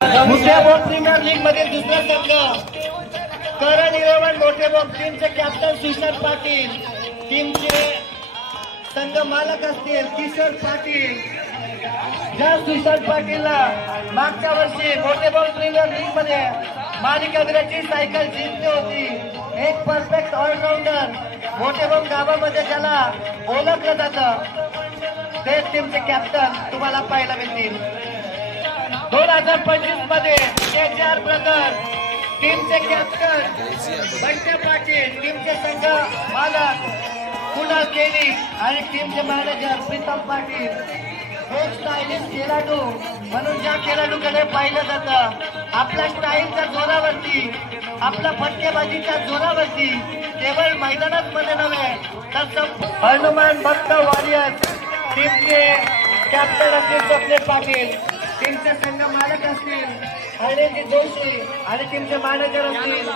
मोठेबोम premier league मधील दुसरा संघ करण 11 मोठेबोम टीमचे कॅप्टन सुशांत पाटील, टीमचे संघ मालक असतील किशोर पाटील. ज्या सुशांत पाटीलला मागच्या वर्षी मोठेबोम प्रीमियर लीग मध्ये मालिकावीराची सायकल जिंकली होती, एक परफेक्ट ऑलराऊंडर मोठेबोम गावामध्ये ज्याला ओळखलं जातं, ते टीमचे कॅप्टन तुम्हाला पाहायला मिळतील. 2025 मध्ये KJR ब्रदर टीमचे कॅप्टन बंटे पाटील, टीमचे संघ मालक कुणाल केली आणि टीमचे मॅनेजर प्रीतम पाटील. एक स्टायलिश खेळाडू म्हणून ज्या खेळाडूकडे पाहिलं जातं, आपल्या स्टाईलच्या जोरावरती, आपल्या फटकेबाजीच्या जोरावरती केवळ मैदानात मध्ये नव्हे तर हनुमान भक्त वॉरियर्स टीमचे कॅप्टन असतील स्वप्नील पाटील, टीमचे संघ मालक असतील हळदेजी जोशी आणि टीमचे मॅनेजर असतील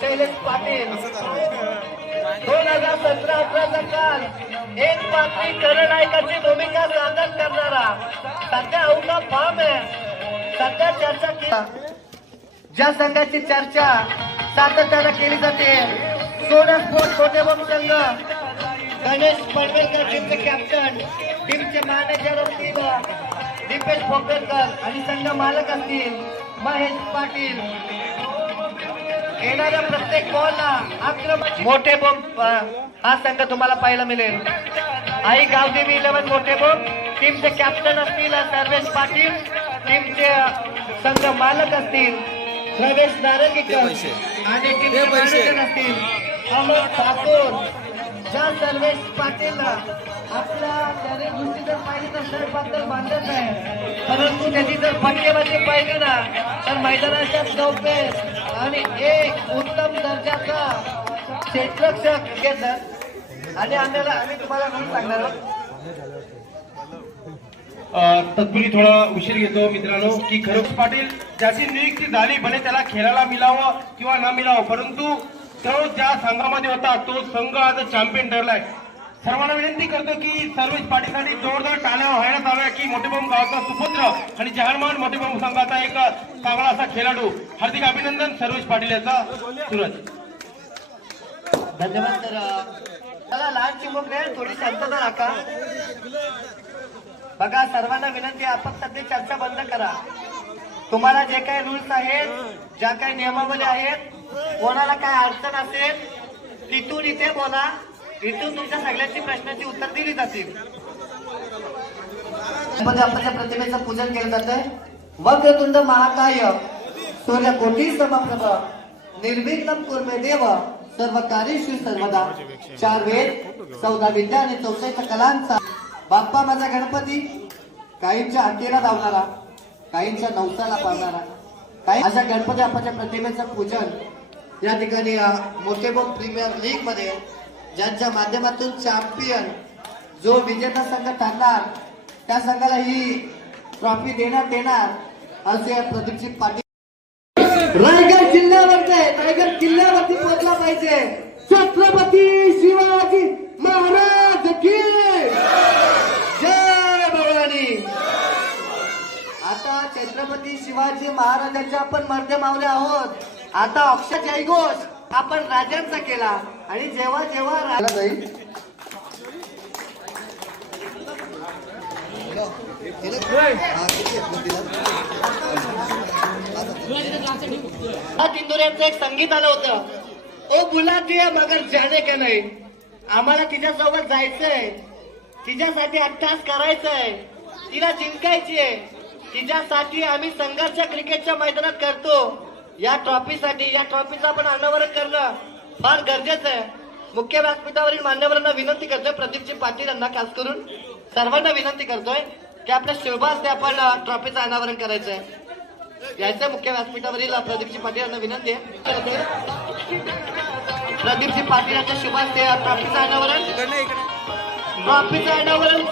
शैलेश पाटील. 2017-18चा काल एक पात्री खलनायकाची भूमिका सादर करणारा सध्या अवघा फॉर्म आहे. सध्या चर्चा ज्या संघाची चर्चा सातत्याने केली जाते, सोना स्पोर्ट्स मोठेबोम संघ. गणेश पडवेकर टीमचे कॅप्टन, टीमचे मॅनेजर असतील दीपेश भोपेकर आणि संघ मालक असतील महेश पाटील. येणाऱ्या प्रत्येक बॉलला आक्रमक मोठेबोम हा संघ तुम्हाला पाहायला मिळेल. आई गावदेवी 11 मोठेबोम टीमचे कॅप्टन असतील सर्वेश पाटील, टीमचे संघ मालक असतील प्रवेश नारंगीकर आणि टीमचे मॅनेजर असतील अमर ठाकूर. ज्या सर्वेश पाटीलला आपल्या शरीर दृष्टी जर पाहिली तर शरीर पातळ बांधत नाही, परंतु त्याची जर फटकेबाजी पाहिली ना तर मैदानाच्या चौपेस आणि एक उत्तम दर्जाचा क्षेत्ररक्षक घेतात. आणि आम्ही तुम्हाला म्हणून सांगणार तत्पूर्वी थोडा उशीर घेतो मित्रांनो की खरोच पाटील ज्याची नियुक्ती झाली भले त्याला खेळायला मिळावं किंवा न मिळावं, परंतु तो ज्या संघामध्ये होता तो संघ आज चॅम्पियन ठरलाय. सर्वांना विनंती करतो की सर्वेश पाटीलसाठी जोरदार टाळ्या व्हायला हव्या की मोठेबोम गावाचा सुपुत्र आणि जहारमान मोठेबोम संघाचा एक चांगला असा खेळाडू. हार्दिक अभिनंदन सर्वेश पाटील याचा. सूरज धन्यवाद. तर चला लहान चिमुक रे थोडी शांतता राखा. बघा सर्वांना विनंती, आपण सध्या चर्चा बंद करा. तुम्हाला जे काही रूल्स आहेत, ज्या काही नियमावली आहेत, कोणाला काय अडचण असेल तिथून इथे बोला, इथून तुमच्या सगळ्यांची प्रश्नाची उत्तर दिली जातील. आपल्या प्रतिमेचं पूजन केलं जातंय. वक्रतुंड महाकाय सूर्यकोटी समप्रभ निर्विघ्नं कुर्मे देव सर्व कार्येषु सर्वदा. 4 वेद 14 विद्या आणि 64 कलांचा बाप्पा माझा गणपती, काहींच्या अखेला धावणारा, काहींच्या नवसाला पावणारा, काही अशा गणपती बाप्पाच्या प्रतिमेचं पूजन या ठिकाणी मोठेबोम प्रीमियर लीग मध्ये ज्यांच्या माध्यमातून चॅम्पियन जो विजेता संघ ठरणार त्या संघाला ही ट्रॉफी देण्यात येणार असे प्रदीपजी पाटील. रायगड किल्ल्यावरती पोहोचला पाहिजे. छत्रपती शिवाजी महाराज की जय भवानी. आता छत्रपती शिवाजी महाराजांच्या आपण मर्दे मावले आहोत. आता अक्षय जयघोष आपण राजांचा केला आणि जेव्हा जेव्हा राजा जाईल इंदोऱ्यांचं एक संगीत आलं होतं, ओ बुलाती है मगर जाने का नाही. आम्हाला तिच्यासोबत जायचंय, तिच्यासाठी अट्टास करायचंय, तिला जिंकायचीय, तिच्यासाठी आम्ही संघर्ष क्रिकेटच्या मैदानात करतो. या ट्रॉफीसाठी, या ट्रॉफीचं आपण अनावरण करणं फार गरजेचं आहे. मुख्य व्यासपीठावरील मान्यवरांना विनंती करतोय, प्रदीपजी पाटील यांना खास करून सर्वांना विनंती करतोय की आपल्या शुभास्ते आपण ट्रॉफीचं अनावरण करायचंय. याचं मुख्य व्यासपीठावरील प्रदीपजी पाटील यांना विनंती आहे. प्रदीपजी पाटील यांच्या शुभास्ते ट्रॉफीचं अनावरण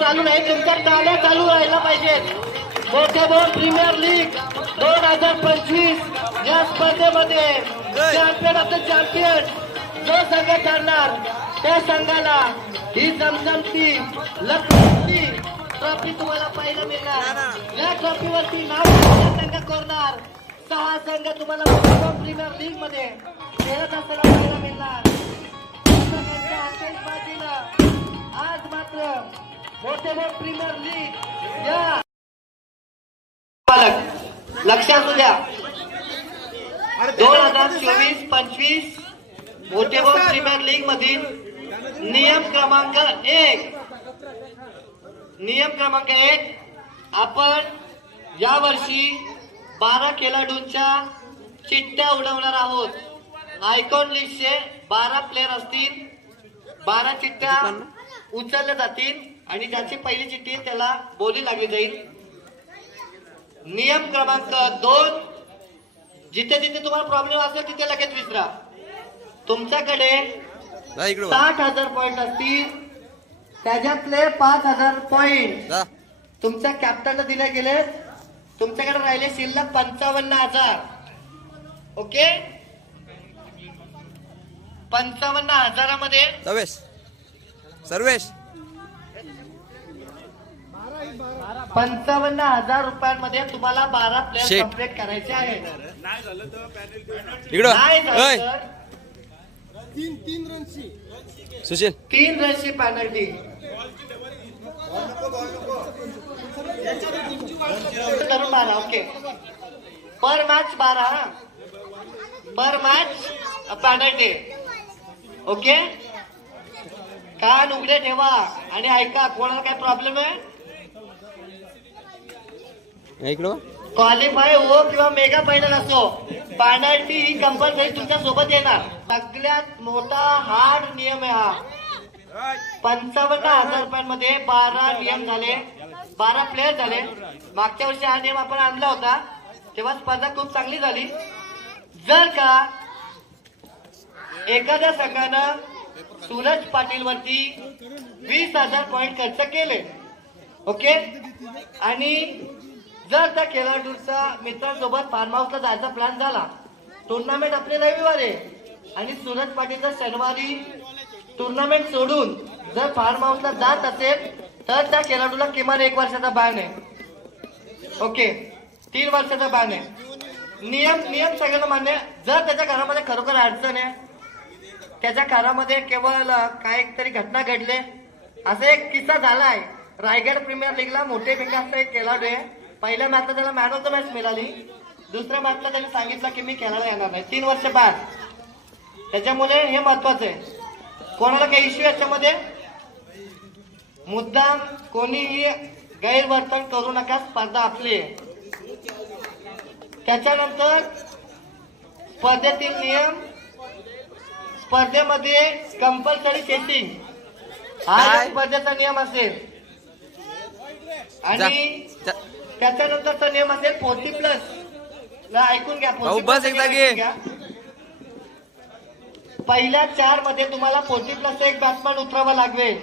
चालू नाही. तुमच्या टाळ्या चालू राहायला पाहिजेत. मोठेबोम प्रीमियर लीग 2025 या स्पर्धेमध्ये चॅम्पियन ऑफ द चॅम्पियन जो संघ ठरणार त्या संघाला ही चमचमती लखनौती ट्रॉफी तुम्हाला पाहायला मिळणार। या ट्रॉफीवरती नाव संघ कोरणार 6 संघ तुम्हाला प्रीमियर लीग मध्ये खेळत असताना पाहायला मिळणार। आज मात्र मोठे प्रीमियर लीग या लक्षात असू द्या 2024-25 मोठे प्रीमियर लीग मधील नियम क्रमांक 1 आपण यावर्षी 12 खेळाडूंच्या चिठ्ठ्या उडवणार आहोत। आयकॉन लिस्टचे 12 प्लेयर असतील, 12 चिठ्ठ्या उचलल्या जातील आणि ज्याची पहिली चिठ्ठी त्याला बोली लागली जाईल। नियम क्रमांक 2, जिथे जिथे तुम्हाला प्रॉब्लेम असेल तिथे लगेच विसरा। तुमच्याकडे 60,000 पॉइंट असतील, त्याच्यातले 5,000 पॉइंट तुमच्या कॅप्टनला दिले गेले। तुमच्याकडे राहिले शिल्लक 55,000। ओके, 55,000मध्ये सर्वेश 55,000 रुपयांमध्ये तुम्हाला 12 प्लेयर कम्प्लीट करायचे आहेत। नाही झालं तर सुशील 3 रनची पेनल्टी। करून 12 ओके, पर मॅच 12 पर मॅच पेनल्टी। ओके, कान उघडे ठेवा आणि ऐका, कोणाला काय प्रॉब्लेम आहे क्वालिफाय हो किंवा मेगा फायनल असो, पेनल्टी ही कंपल्सरी तुमच्या सोबत येणार। सगळ्यात मोठा हार्ड नियम आहे हा। 55,000 रुपयांमध्ये 12 नियम झाले, 12 प्लेयर झाले। मागच्या वर्षी हा नियम आपण आणला होता तेव्हा स्पर्धा खूप चांगली झाली। जर का एखाद्या संघानं सूरज पाटील वरती 20,000 पॉइंट खर्च केले, ओके, आणि जर त्या खेळाडूचा मित्रांसोबत फार्म हाऊसला जायचा प्लॅन झाला, टुर्नामेंट आपले रविवार आहे आणि सूरज पाटीलचा शनिवारी टुर्नामेंट सोडून जर फार्म हाऊसला जात असेल तर त्या खेळाडूला किमान 1 वर्षाचा बॅन आहे। ओके, 3 वर्षाचा बॅन आहे। नियम सगळ्यांना मान्य। जर त्याच्या घरामध्ये खरोखर अडचण आहे, त्याच्या घरामध्ये केवळ काहीतरी घटना घडले, असा एक किस्सा झालाय। रायगड प्रीमियर लीगला मोठे भिंगाचा एक खेळाडू आहे, पहिल्या मॅचला त्याला मॅन ऑफ द मॅच मिळाली, दुसऱ्या मॅचला त्याने सांगितलं की मी खेळायला येणार नाही, 3 वर्ष बॅन। त्याच्यामुळे हे महत्वाचं आहे। कोणाला काही इश्यू याच्यामध्ये मुद्दाम कोणीही गैरवर्तन करू नका, स्पर्धा आपली आहे। त्याच्यानंतर स्पर्धेतील नियम, स्पर्धेमध्ये कंपल्सरी चेसिंग हा स्पर्धेचा नियम असेल आणि त्याच्यानंतरचा नियम असेल 40+। ऐकून घ्या, बस एकदा घ्या। पहिल्या 4 मध्ये तुम्हाला 40+ एक बॅट्समॅन उतरावा लागेल।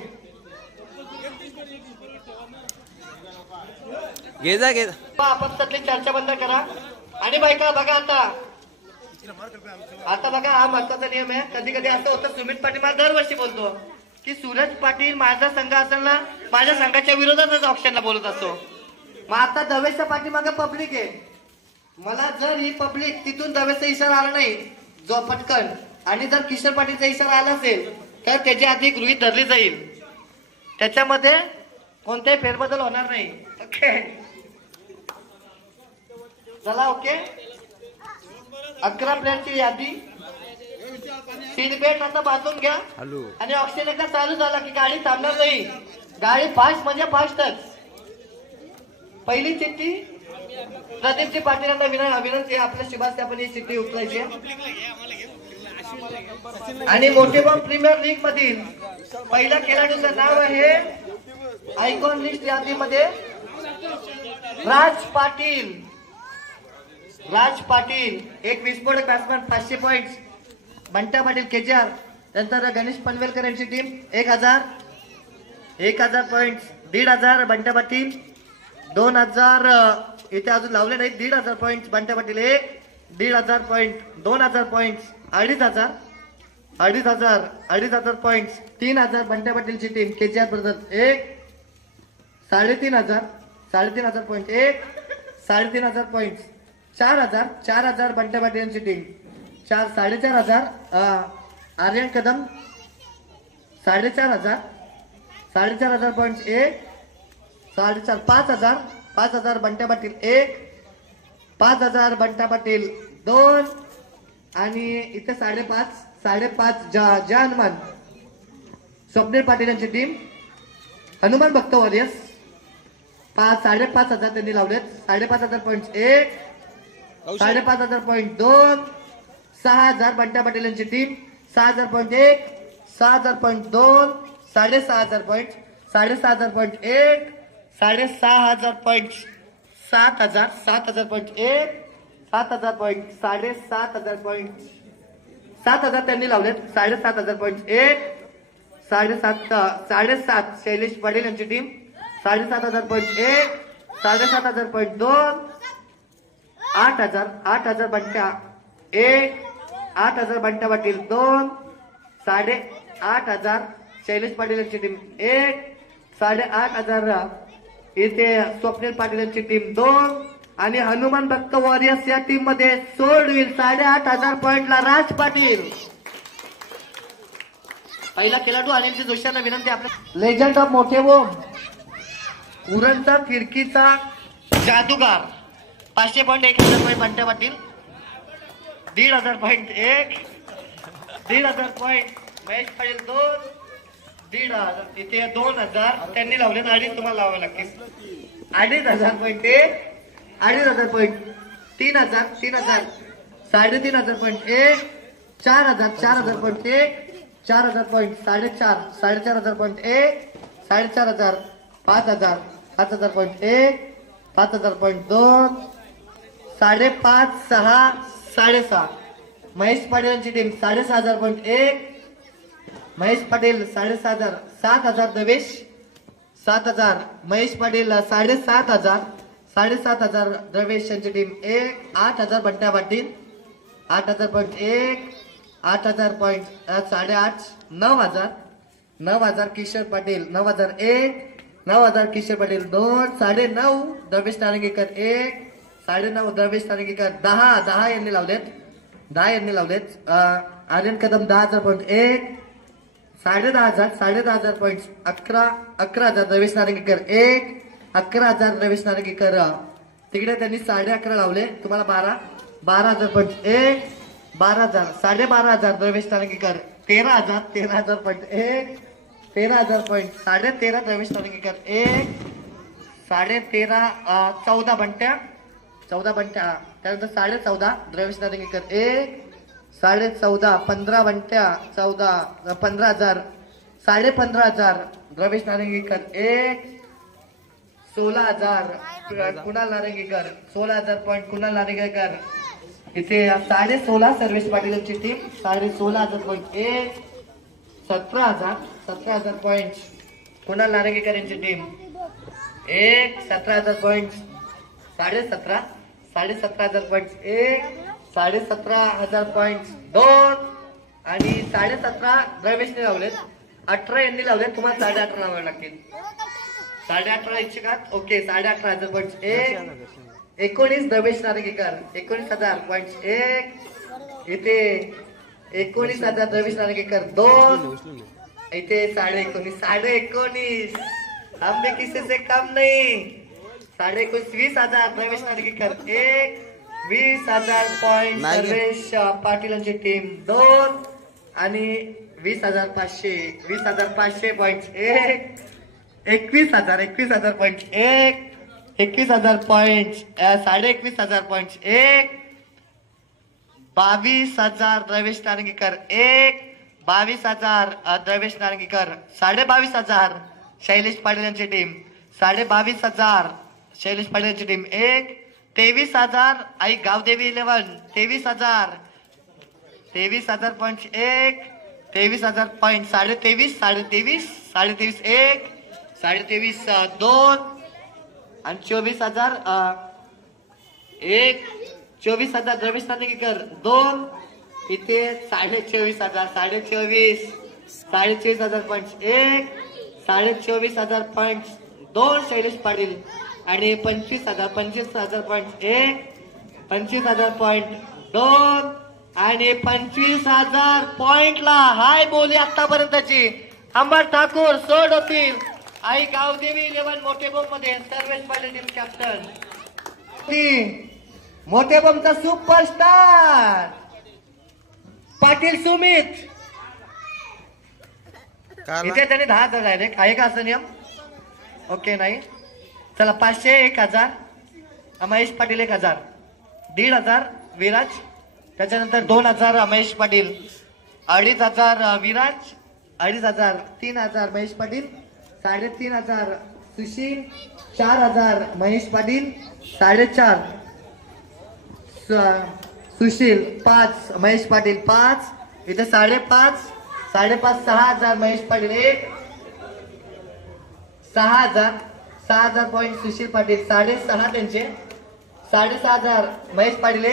आपापसातली चर्चा बंद करा आणि बायका बघा आता बघा, हा महत्वाचा नियम आहे। कधी कधी असं होतं, सुमित पाटील मला दरवर्षी बोलतो की सूरज पाटील माझा संघ असेल ना, माझ्या संघाच्या विरोधातच ऑप्शनला बोलत असतो। मग आता दवेशच्या पाठीमागे पब्लिक आहे, मला जर ही पब्लिक तिथून दवेशचा इशारा आला नाही जो पटकन, आणि जर किशोर पाटीलचा इशारा आला असेल तर त्याची आधी गृहीत धरली जाईल, त्याच्यामध्ये कोणताही फेरबदल होणार नाही। ओके, चला ओके, 11 प्लेयरची यादी, सीट बेल्ट आता बांधून घ्या आणि ऑक्सिजन एकदा चालू झाला की गाडी थांबणार नाही। गाडी फास्ट म्हणजे फास्टच। पहिली चिठ्ठी प्रदीपजी पाटील यांना विनंती, आपल्या शिबास आपण ही चिठ्ठी उचलायची आणि मोठे प्रीमियर लीग मधील पहिल्या खेळाडूचं नाव आहे आयकॉन लिस्ट यादीमध्ये राज पाटील एक विस्फोटक बॅट्समॅन 500 पॉइंट्स। बंटा पाटील केजीआर, नंतर गणेश पनवेलकर यांची टीम 1000 पॉइंट्स, 1,500 बंटा पाटील, 2,000 इथे अजून लावले नाही, 1,500 points Banta Patil, 1,500 point, 2,000 points, 2,500 points, 3,000 Banta पाटीलची team KGR brothers, 1 3,500 3,500.1 3,500 4,000 Bantya Patil यांची टीम 4,500 आर्यन कदम 4,500 4,500.1 5,000 बंट्या पाटील 1 5,000 बंट्या पाटील 2 आणि इथे 5.5 ज्या हनुमान स्वप्नील पाटील यांची टीम हनुमान भक्त वॉरियर्स 5,500 त्यांनी लावलेत 5,500.1 5,500.2 6,000 बंट्या पाटील यांची टीम 6,000.1 6,000.2 6,500 6,500.1 6,500.7,000 7,000.1 7,000.7,000 7,000 त्यांनी लावलेत 7,500.1 7,700 शैलेश पाटील यांची टीम 7,700.1 7,700.2 8,000 बंट्या 1 8,000 बंट्या पाटील 2 8,500 शैलेश पाटील यांची टीम 1 8,500 इथे स्वप्नील पाटील यांची टीम 2 आणि हनुमान भक्त वॉरियर्स या टीम मध्ये सोड होईल 8,500 पॉइंटला राज पाटील पहिला खेळाडू अनिल जोशी यांना विनंती आपल्या लेजंड ऑफ मोठे ओम उरणचा फिरकीचा जादूगार 500.1 बंट्या पाटील 1,500.1 1,000 पॉइंट महेश पाटील 2 1,500 इथे 2,000 त्यांनी लावले 2,500 तुम्हाला लावावे लागतील 2,500 point 2,500 point 3,000 3,500.1 4,000.1 4,000 point 4,500.1 4,500 5,000 5,000.1 5,000.2 5,500 6 6.5 Mahesh Patil यांची टीम 6,500.1 महेश पाटील 6,500 7,000 दवेश 7,000 महेश पाटील 7,500 7,500 द्रवेश यांची टीम 1 8,000 बंट्या पाटील 8,000.1 8,000 8.5 9,000 किशोर पाटील 9,001 9,000 किशोर पाटील 2 9.5 द्रवेश नारंगीकर 1 9.5 द्रवेश नारंगीकर 10 यांनी लावलेत 10 यांनी लावलेत आर्यन कदम 10,000.1 10,500 पॉइंट 11,000 द्रवेश नारंगीकर 1 11,000 द्रवेश नारंगीकर तिकडे त्यांनी 11.5 लावले तुम्हाला 12,000.1 12,000 12,500 द्रवेश नारंगीकर 13,000.1 13,000 पॉइंट 13.5 द्रवेश नारंगीकर 1 13.5 14 बंट्या त्यानंतर 14.5 द्रवेश नारंगीकर 1 14.5 15 बंट्या 15,000 15,500 द्रवेश नारंगीकर 1 16,000 कुणाल नारंगीकर 16,000 पॉइंट कुणाल नारंगीकर इथे 16.5 सर्वेश पाटील यांची टीम 16,000.1 17,000 पॉइंट कुणाल नारंगीकर यांची टीम 1 17,000 पॉइंट 17,000 पॉइंट 1 17,000 पॉइंट 2 आणि 17.5 द्रवेशने लावलेत 18 यांनी लावलेत तुम्हाला 18.5 लावावे लागतील 18.5 इच्छुकात ओके 18,000 पॉइंट 1 19 द्रवेश नारंगीकर 19,000.1 इथे 19,000 द्रवेश नारंगीकर 2 इथे 19.5 हम भी किसी से कम नहीं 19.5 20,000 द्रवेश नारंगीकर 1 20,000 पॉइंट द्रवेश पाटील यांची टीम 2 आणि 20,500 point 1 21,000 point 1 21,000 point 21,500 point 1 22,000 द्रवेश नारंगीकर 1 22,000 द्रवेश नारंगीकर 22,500 Shailesh Patil यांची टीम 22,500 शैलेश पाटील यांची टीम 1 23,000 आई गावदेवी 11 23,000 पॉइंट 1 23,000 पॉइंट 23,500 23,500 1 23,500 2 आणि 24,000 1 24,000 द्रवेश नारंगीकर 2 इथे 24,000 24,000 पॉइंट 1 24,000 पॉइंट 2 शैलेश पाटील आणि 25,000.1 25,000.2 आणि 25,000 पॉइंटला हाय बोली आतापर्यंतची अंबर ठाकूर सोड होतील. आई गावदेवी 11 मोठे बॉम्ब मध्ये सर्वेश पाटील टीम कॅप्टन. मोठे बॉम्बचा सुपरस्टार पाटील सुमित. इथे त्याने 10,000 डायरेक्ट आहे का असं नियम? ओके नाही. चला 500 1,000 महेश पाटील 1,000 1,500 विराज. त्याच्यानंतर 2,000 महेश पाटील 2,500 विराज 2,500 3,000 महेश पाटील 3,500 सुशील 4,000 महेश पाटील 4.5 सुशील 5 महेश पाटील 5 इथे 5.5 6,000 महेश पाटील 6,000 पॉइंट सुशील पाटील 6.5 त्यांचे 6,500 महेश पाटील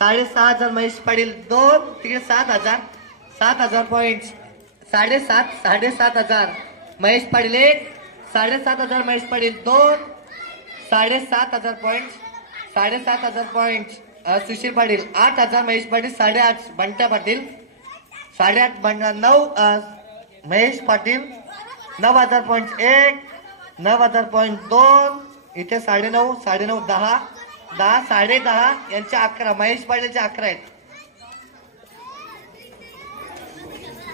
6,500 महेश पाटील 2 तिकडे 7,000 point 7,500 Mahesh Patil 7,500 Mahesh Patil 2 7,500 point 7,500 point Sushil Patil 8,000 Mahesh Patil 8.5 बंट्या Patil 8.5 9 Mahesh Patil 9,000.1 9,000.2 इथे 9.5 10 10.5 यांचे 11 महेश पाटीलचे 11 आहेत.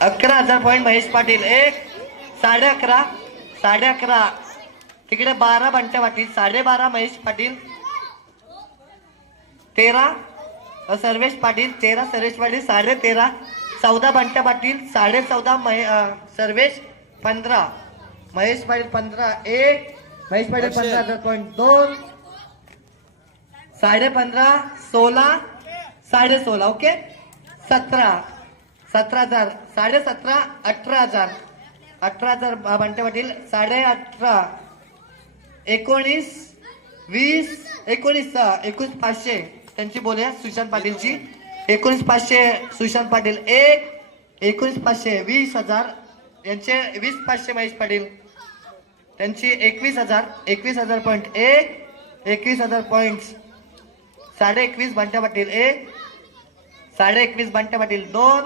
11,000 पॉइंट महेश पाटील 11.5 तिकडे 12 बंट्या पाटील 12.5 महेश पाटील 13 सर्वेश पाटील 13 सर्वेश पाटील 13.5 14 बंट्या पाटील 14.5 सर्वेश 15 महेश पाटील 15 महेश पाटील 15,000.2 15.5 16 16.5 ओके 17,000 17.5 18,000 बंट्या पाटील 18.5 19 20 19 500 त्यांची बोलूया सुशांत पाटीलची 19,500 सुशांत पाटील 19,500 20,000 यांचे 20,500 महेश पाटील त्यांची 21,000.1 21,000 21 बंट्या पाटील 21 बंट्या पाटील 2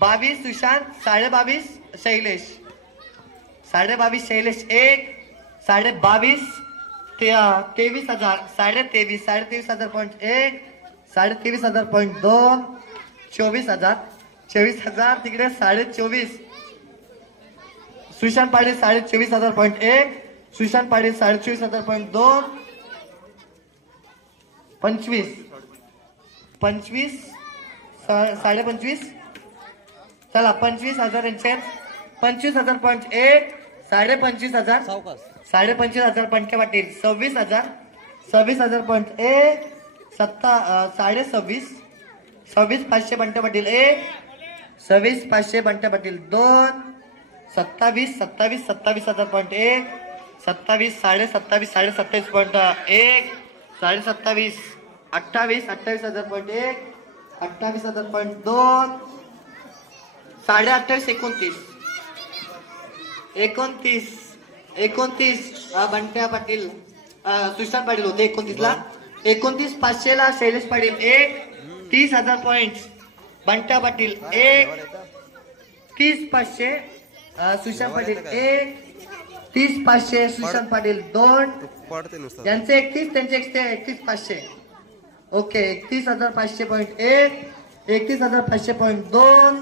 22 सुशांत 22 शैलेश 22 शैलेश 22 23,000 23,000.1 23,000.2 24,000 तिकडे 24,500 सुशांत पाटील 24,000.1 सुशांत पाटील 24,000.2 25 25.5 चला 25,000 यांचे 25,000.1 25,000 25,000 बंट्या पाटील 26,000 26,000.1 26,500 26,500 बंट्या पाटील 26,500 बंट्या पाटील 2 27,000.1 27,500.1 27,000 27,500 27,500.1 28,000.1 28,000.2 28,000 29 बंट्या पाटील सुशांत पाटील होते 29ला 29,500 ला शैलेश पाटील 30,000 पॉइंट बंट्या पाटील 30,500 सुशांत पाटील 30,500 सुशांत पाटील 2 यांचे 31 त्यांचे 31,500 ओके 31,500.1 31,500.2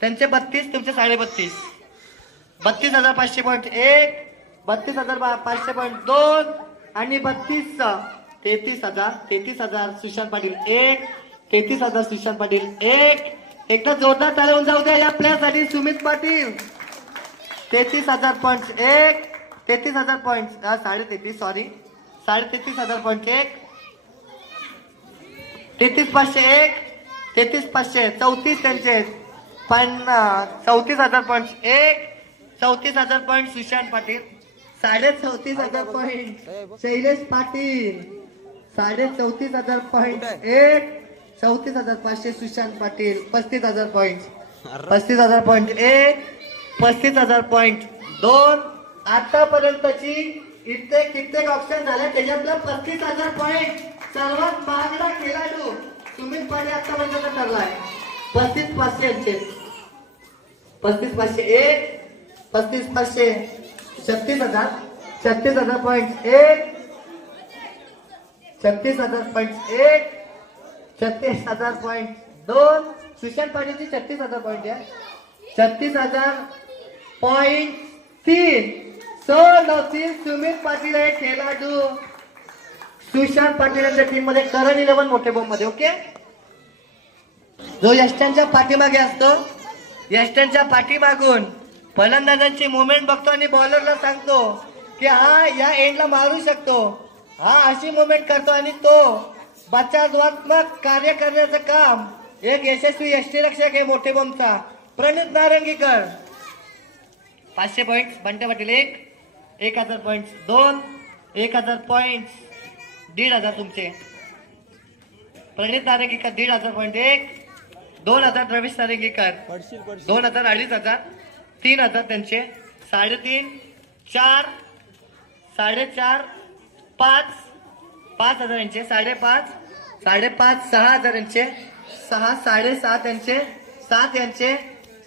त्यांचे 32 तुमचे 32.5 32,500.1 32,500.2 आणि 33,000 सुशांत पाटील 33,000 सुशांत पाटील एकदा जोरदार टाळ्या होऊन जाऊ द्या आपल्यासाठी सुमित पाटील 33,000.1 33,000 पॉइंट 33,500 सॉरी 33,000.1 33,500 33,500 34 त्यांचे 34,000.1 34,000 point Sushant Patil 34,500 point Shailesh Patil 34,500 point 34,500 Sushant Patil 35,000 point 35,000.1 35,000.2 आतापर्यंतची इथे कित्येक ऑप्शन झाले त्याच्यातलं 35,000 पॉईंट सर्वात महागडा खेळाडू सुमित पाटील आतापर्यंत ठरलाय. 35,500 35,501 35,500 36,000 पॉईंट 1 36,000 पॉईंट 1 36,000 पॉईंट 2 सुशांत पाटीलची 36,000 पॉईंट आहे. 36,000 पॉईंट 3 सोल्ड होतील. सुमित पाटील हे खेळाडू सुशांत पाटील यांच्या टीम मध्ये करण 11 मोठे बॉम्ब मध्ये. ओके, जो यष्टांच्या पाठीमागे असतो, यष्टांच्या पाठीमागून फलंदाजांची मुवमेंट बघतो आणि बॉलरला सांगतो की हा या एंडला मारू शकतो, हा अशी मुवमेंट करतो आणि तो बचावात्मक कार्य करण्याचं काम एक यशस्वी यष्टीरक्षक आहे मोठे बॉम्बचा प्रणित नारंगीकर. 500 पॉइंट बंटे पाटील 1 1,000 पॉइंट 2 1,000 पॉइंट 1,500 तुमचे. प्रणित नारंगीकर 1,500 पॉइंट 1 2,000 रवीश नारंगीकर 2,000 2,500 3,000 त्यांचे 3.5 4 4.5 5 5,000 यांचे 5.5 5.5 6,000 यांचे 6 7.5 यांचे 7 यांचे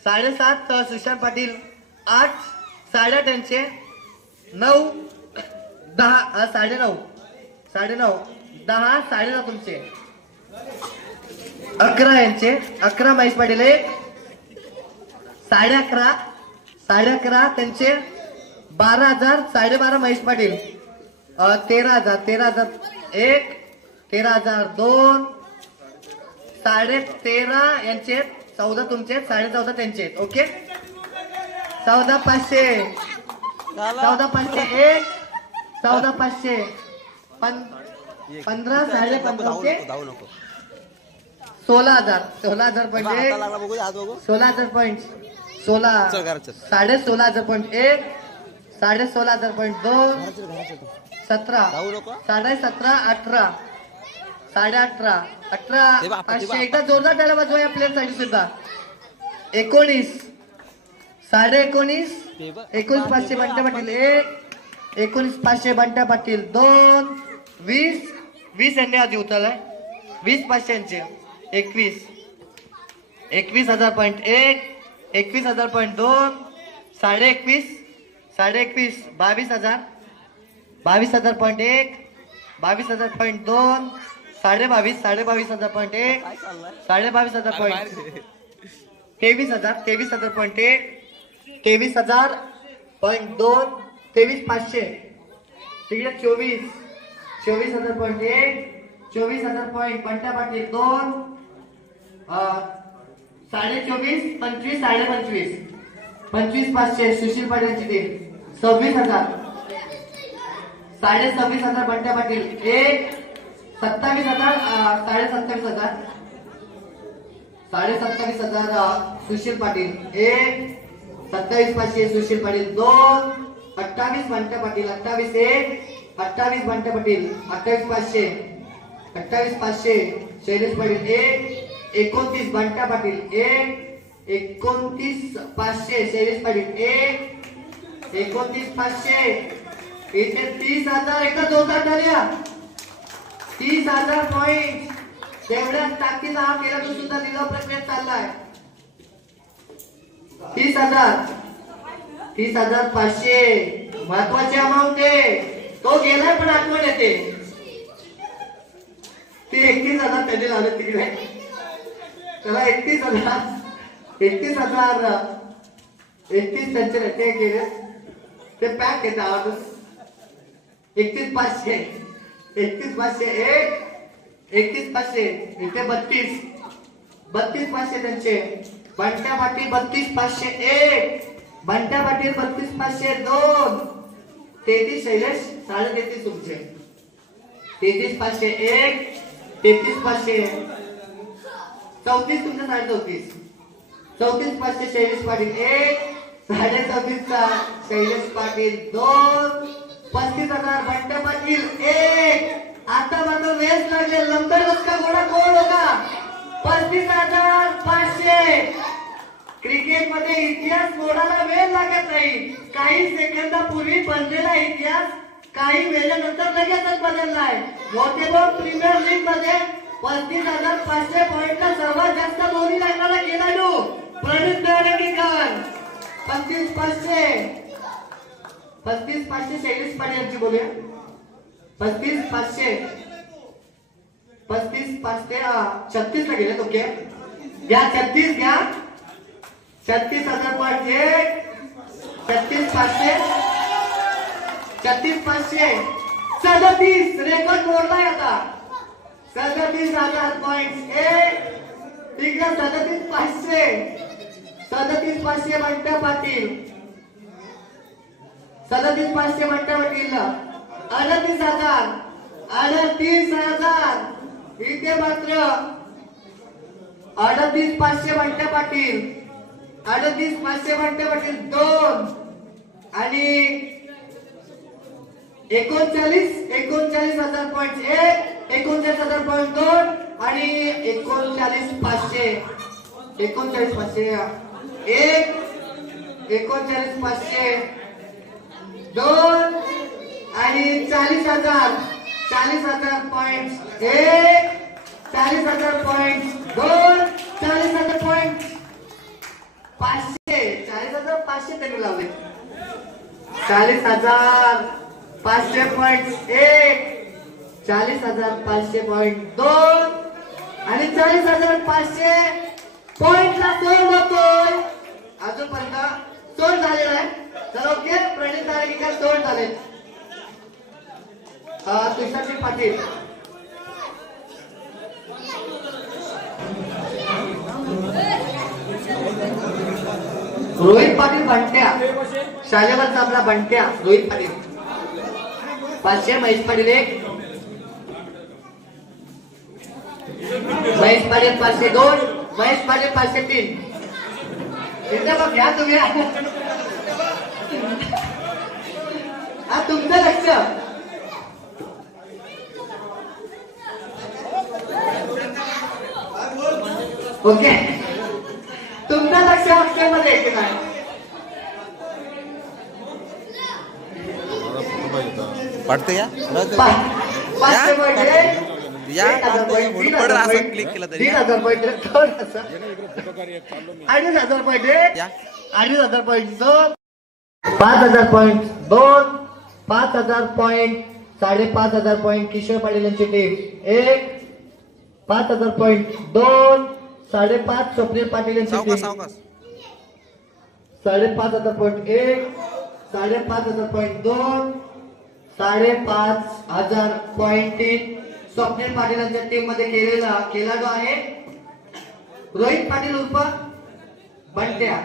7.5 सुशांत पाटील 8 8.5 यांचे 9 10 9.5 10 10 तुमचे 11 यांचे 11 महेश पाटील 1 11.5 त्यांचे 12,000 12.5 महेश पाटील 13,000 1 13,000 2 13.5 यांचे 14 तुमचे 14.5 त्यांचे. Okay, 14,500 14,500 1 14,500 15 15.5 16,000 point 16,000 point 16 16,500 point 1 16,500 point 2 17 17.5 18 18.5 18 एकदा जोरदार त्याला वाजवा या प्लेअर साठी सुद्धा. 19 19.5 19,500 बंट्या पाटील 1 19,500 बंट्या पाटील 2 20 20 यांनी आधी उचललाय 20,500 यांचे 21 21,000 point 1 21,000 point 2 21.5 21.5 22,000 22,000 point 1 22,000 point 2 22,000 point 1 22,000 point 23,000 point 1 23,000 point 2 23,500 तिकडे 24,000 पॉईंट 1 24,000 पॉईंट बंटा पाटील 2 24.5 25 25.5 25,500 सुशील पाटील यांची टीम 26,000 26,500 बंट्या पाटील 1 27,000 27,500 27,500 सुशील पाटील 1 27,500 सुशील पाटील 2 28 बंट्या पाटील 28 1 28 बंट्या पाटील 28,500 28,500 शैलेश पाटील 1 29 बंट्या पाटील 1 29,500 शैलेश पाटील 1 29,500 इथे 30,000 एकदा जोरदार झाल्या 30,000 पॉइंट तेवढ्याच ताकदीचा हा खेळाडू सुद्धा लिलाव प्रक्रियेत चाललाय. 30,500 महत्वाची अमाऊंट आहे. तो गेलाय पण आठवण येते. ते 31,000 त्यांनी लावले तिकडे त्याला 31,000 त्यांचे रट्टे गेले ते पॅक येत आवाज 31,500 31,500 1 31,500 इथे 32,500 त्यांचे बंट्या पाटील 32,500 1 बंट्या पाटील 32,500 2 33 शैलेश 33.5 तुमचे 33,500 1 33,500 34 तुमचे 34.5 34,500 शैलेश पाटील 1 34.5 शैलेश पाटील 2 35,000 बंट्या पाटील 1 आता मात्र रेस लागले लंबर का घोडा कोण होता 35,500 क्रिकेटमध्ये इतिहास मोडायला वेळ लागत नाही. काही सेकंदापूर्वी बनलेला इतिहास काही वेळेनंतर लगेचच बदललाय. मोठेबॉल प्रीमियर लीग मध्ये 35,500 पॉइंटला सर्वात जास्त बोली लागणारा खेळाडू प्रणित नारंगीकर. 35,500 शैलेश पाटील यांची बोलूया. 35,500 36 ला गेले. ओके घ्या 36 घ्या. 36,000.1 36,500 36,500 37 रेकॉर्ड मोडलाय आता. 37,000.1 तिकडे 37,500 37,500 बंट्या पाटील. 37,500 बंट्या पाटील. 38,000 इथे मात्र 38,500 बंट्या पाटील. 38,500 बंट्या पाटील 2 आणि 39,000.1 39,000.2 आणि 39,500 39,500 1 39,500 2 आणि 40,000 40,000.1 40,000.2 40,000.500 40,500 त्यांनी लावले. 40,500.1 40,500.2 आणि 40,500 पॉइंटला सोड होतोय. अजूनपर्यंत सोड झालेला आहे. तर ओके प्रणित नारंगीकर सोड झाले. तुषारजी पाटील रोहित पाटील बंट्या शालेवरचा आपला बंट्या रोहित पाटील 500. महेश पाटील 1 महेश पाटील 502 महेश पाटील 503. इथे बघ घ्या तुम्ही. हा तुमचं लक्ष. ओके तुमचं लक्ष हॉस्टेलमध्ये आहे की नाही. पडते या 500 क्लिक केलं तरी 2,000.2 5,000.2 5,000.5,500 पॉइंट किशोर पाटील यांची टीम 1 5,000.2 5,500 स्वप्नील पाटील यांची टीम 5,500.1 5,500.2 5,500.3 स्वप्नील पाटील यांच्या टीम मध्ये केलेला खेळाडू आहे रोहित पाटील उर्फ बंट्या.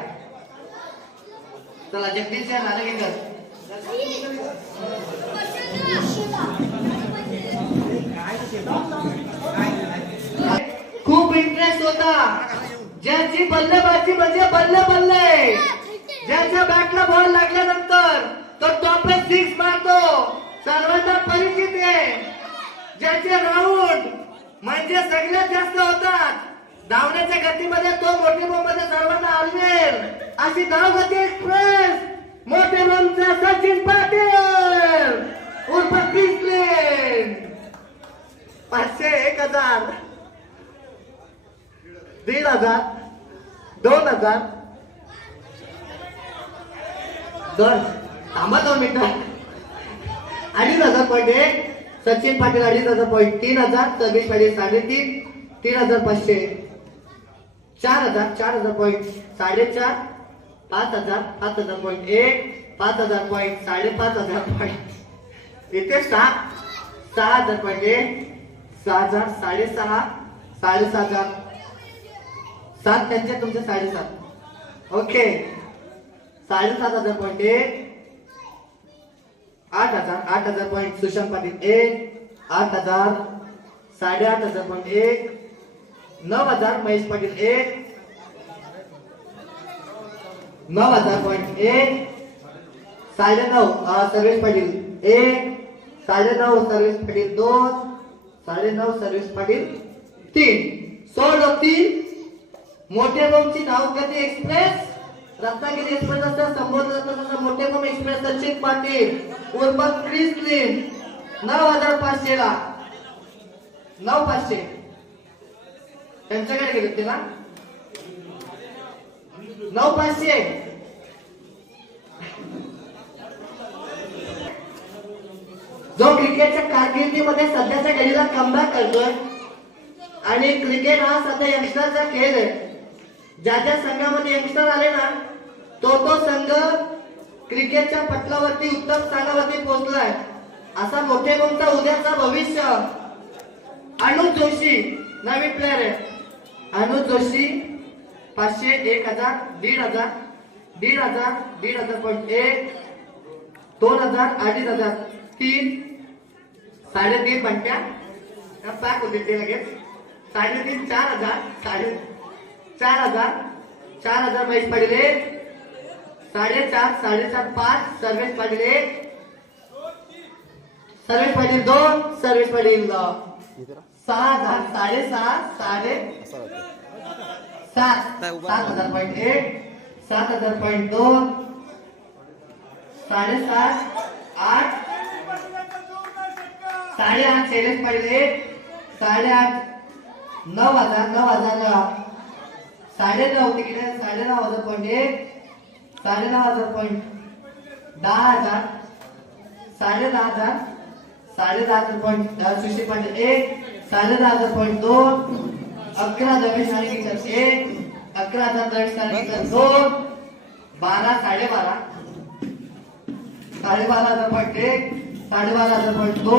चला जगदीश नारंगीकर खूप इंटरेस्ट होता. ज्याची बल्लेबाजी म्हणजे बल्ले ज्याच्या बॅटला बॉल लागल्यानंतर तो टॉप 6 मारतो सर्वांना परिचित आहे. ज्याचे राऊंड म्हणजे सगळ्यात जास्त होतात. धावण्याच्या गतीमध्ये तो मोठे मध्ये सर्वांना हलवेल अशी धावगती एक्सप्रेस मोठे बॉलचा सचिन पाटील उर्फ क्रिस्लेन 500 1,000 1,500 2,000 थांबा 2 मिनिटं 2,500.1 सचिन पाटील 2,500.3 3,000 सर्विस पाटील 3.5 3,500 4,000 4,000.4 5,000 5,000.1 5,000.5 5,500 इथे 6,000.1 6,000 6,500 6,500 7 त्यांचे तुमचे 7,500 okay 7,500.1 8,000 8,000. Sushant Patil 1 8,000 8,500.1 9,000 Mahesh Patil 1 9,000.1 9.5 service Patil 1 9.5 service Patil 2 9.5 service Patil 3 16 3 मोठे बमची धावगती एक्सप्रेस रत्नागिरी एक्सप्रेस असं संबोधलं जातं तसं मोठे बम एक्सप्रेस सचिन पाटील उर्फ क्रिस क्लीन 9500 ला 9500 त्यांच्याकडे गेले ते ना 9500 जो क्रिकेटच्या कारकिर्दीमध्ये सध्याच्या घडीला कमबॅक करतोय आणि क्रिकेट हा सध्या यंगस्टरचा खेळ आहे. ज्या ज्या संघामध्ये यंगस्टर आले ना तो संघ क्रिकेटच्या पटलावरती उत्तम स्थानावरती पोहोचलाय. असा मोठे कोणता उद्याचा भविष्य अनुज जोशी नवीन प्लेअर आहे. अनुज जोशी 500 1000 1500 1500 1500.1 2000 2500 3 3.5 घंट्या पॅक होते ते लगेच 3.5 4000 4000 महेश पाटील 4.5 5.5 सर्वेश पाटील 2 सर्वेश पाटील 6000 6.5 7,000.1 7,000.2 7.5 8 8.5 शैलेश पाटील 8.5 9,000 9,000 तिकडे 9,500.1 9,500.10,000 10,000 सुशील पाटील 1 10,500.2 11 रमेश नाणेकीकर 1 11,000 रमेश नाणेकीकर 2 12 12,500 12,500.1 12,500.2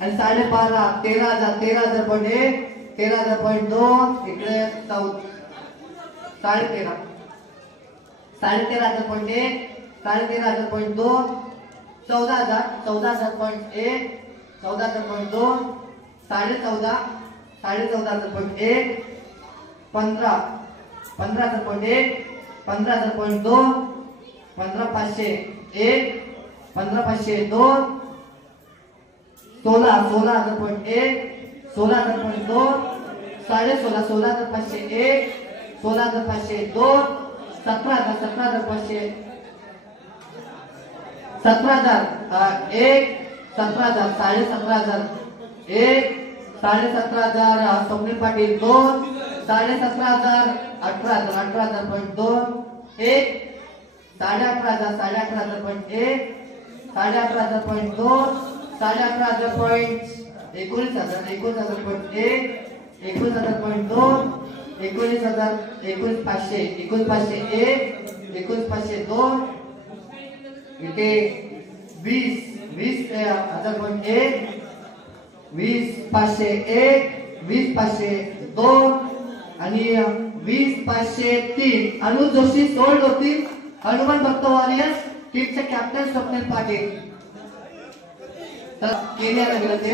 आणि 12,500 13,000 13,000.1 इकडे 13,500 13,000.1 13,000.2 14,000 14,000.1 14,000.2 14,000 14,000.1 15 15,000.1 15,000.2 15,500 1 15,502 16,000.1 16,000.2 16,000 16,501 16,502 17,000 17,000 1 17,000 17,000 1 17,000 स्वप्नील पाटील 2 17,000 18,000.2 1 18,000 18,000.1 18,000.2 18,000.19,000 19,000.1 19,000.2 19,000 19,500 19,501 19,502 इथे 20,000.1 20,501 20,502 आणि 20,503 अनुज जोशी सोल्ड होतील. हनुमान भक्त वॉरियर्स टीमचे कॅप्टन स्वप्नील पाटील तर केनियाला गेले ते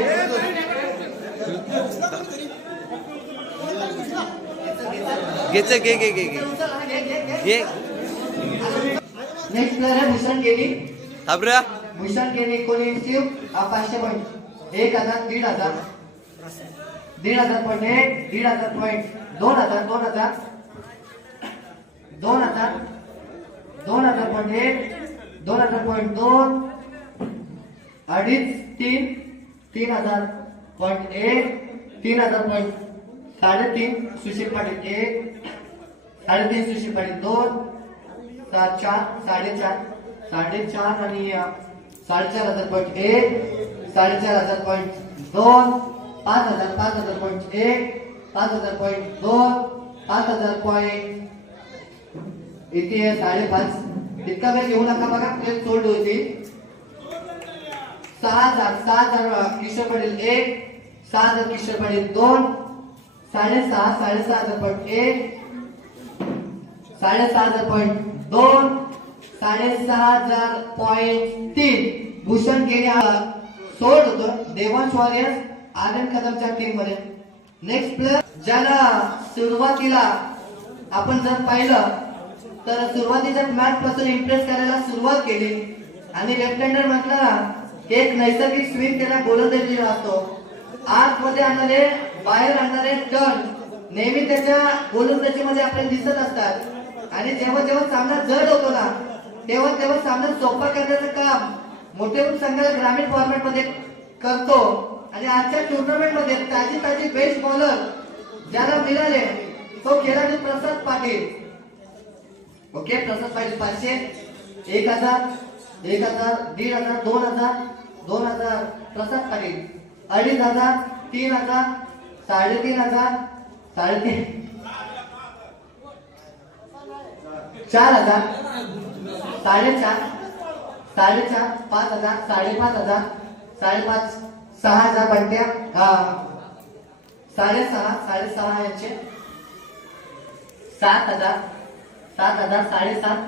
नेक्स्ट प्लेयर आहे भूषण केनी भूषण केनी कोणी शिव 500 पॉइंट 1,000 1,500 1,500.1 1,500 पॉइंट 2,000 2,000 2,000 2,000.1 2,000.2 अडीच 3 3,000.1 3,000. 3.5 सुशील पाटील 1 3.5 सुशील पाटील 2 4 4.5 4.5 आणि 4,500.1 4,500.2 5,000 5,000.1 5,000.2 5,000. इथे 5.5 इतका वेळ घेऊ नका बघा प्लेन सोल्ड होती. 6,000 किशोर पाटील 1 6,000 किशोर पाटील 2 6,500 6,500.1 6,500.2 6,500.3 भूषण केनी सोल्ड होतो देवांश वॉरियर्स आनंद कदमच्या टीम मध्ये. नेक्स्ट प्लेअर ज्याला सुरुवातीला आपण जर पाहिलं तर सुरुवातीच्या मॅच पासून इम्प्रेस करायला सुरुवात केली आणि लेफ्ट हँडर म्हटलं ना एक नैसर्गिक स्विंग केला गोलंदाजी असतो. आत मध्ये आणणारे बाहेर आणणारे टर्न नेहमी त्याच्या गोलंदाजीमध्ये आपल्याला दिसत असतात आणि जेव्हा जेव्हा सामना जड होतो ना तेव्हा तेव्हा सामना सोपा करण्याचं काम मोठे संघाला ग्रामीण फॉर्मॅट मध्ये करतो आणि आजच्या टुर्नामेंट मध्ये ताजी बेस्ट बॉलर ज्याला मिळाले तो खेळाडू प्रसाद पाटील. ओके, प्रसाद पाटील 500, 1000, 1000, 1500, 2000, 2000 प्रसाद पाटील, 2500, 3000, 3500, 3.5, 4000, 4.5, 4.5, 5000, 5.5, 5.5, 6000 बंट्या, 6.5 यांचे 7,000, 7,000, 7.5,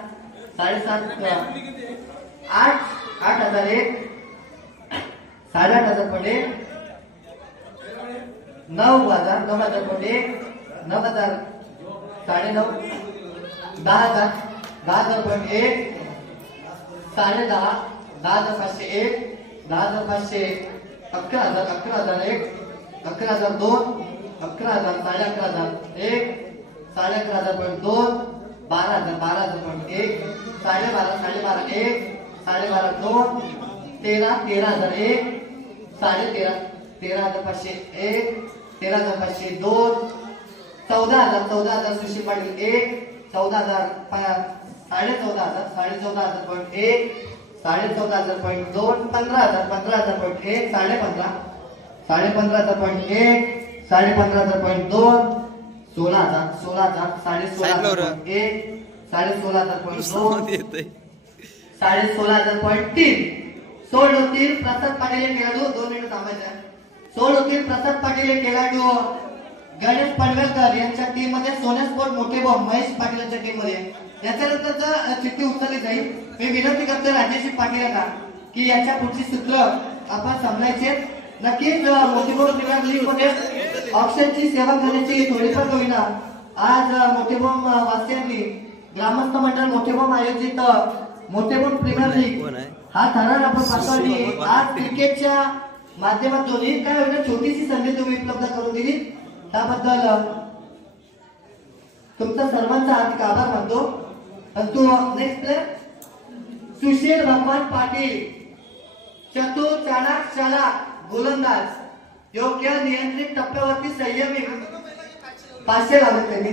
8,001, 8,500 पडे, 9,000, 9,000 पडे, 9,000, 9.5, 10,000, 10,000.1, 10,500, 10,501, 10,500, 11,000, 11,001, 11,002, 11,000, 11,500, 11,500.2, 12,000, 12,000.1, 12,500, 12,501, 12,502, 13,001, 13,501, 13,502, 14,000, 14,000 सुशील पाटील 1, 14,000, 14,500, 14,500.1, 14,500.2, 15,000, 15,000.1, 15,500, 15,500.1, 15,500.2, 16,000, 16,000, 16,000.1, 16,000.2, 16,000.3. सोड होतील प्रसाद पाटील हे खेळाडू, 2 मिनिट थांबायचे. सोड होतील प्रसाद पाटील हे खेळाडू गणेश पडवेलकर यांच्या टीम मध्ये, सोन्या स्पोर्ट मोठे बॉम्ब महेश पाटील यांच्या टीम मध्ये. याच्यानंतरचा चिठ्ठी उचलली जाईल. मी विनंती करतो राजेश पाटील यांना की याच्या पुढची सूत्र आपण समजायचे. नक्कीच मोठेबोम प्रीमियर लीग मध्ये ऑप्शनची सेवा करण्याची थोडीफार होईना आज मोठेबोम वासियांनी ग्रामस्थ मंडळ मोठेबोम आयोजित मोठेबोम प्रीमियर लीग हा ठराव आपण पाठवली. आज क्रिकेटच्या माध्यमातून ही काय होईल छोटीशी संधी तुम्ही उपलब्ध करून दिली, त्याबद्दल तुमचा सर्वांचा हार्दिक आभार मानतो. परंतु नेक्स्ट प्लेयर सुशील भगवान पाटील, चतुर, चाणाक, चालाक गोलंदाज, योग्य नियंत्रित टप्प्यावरती संयमी 500 लावले त्यांनी.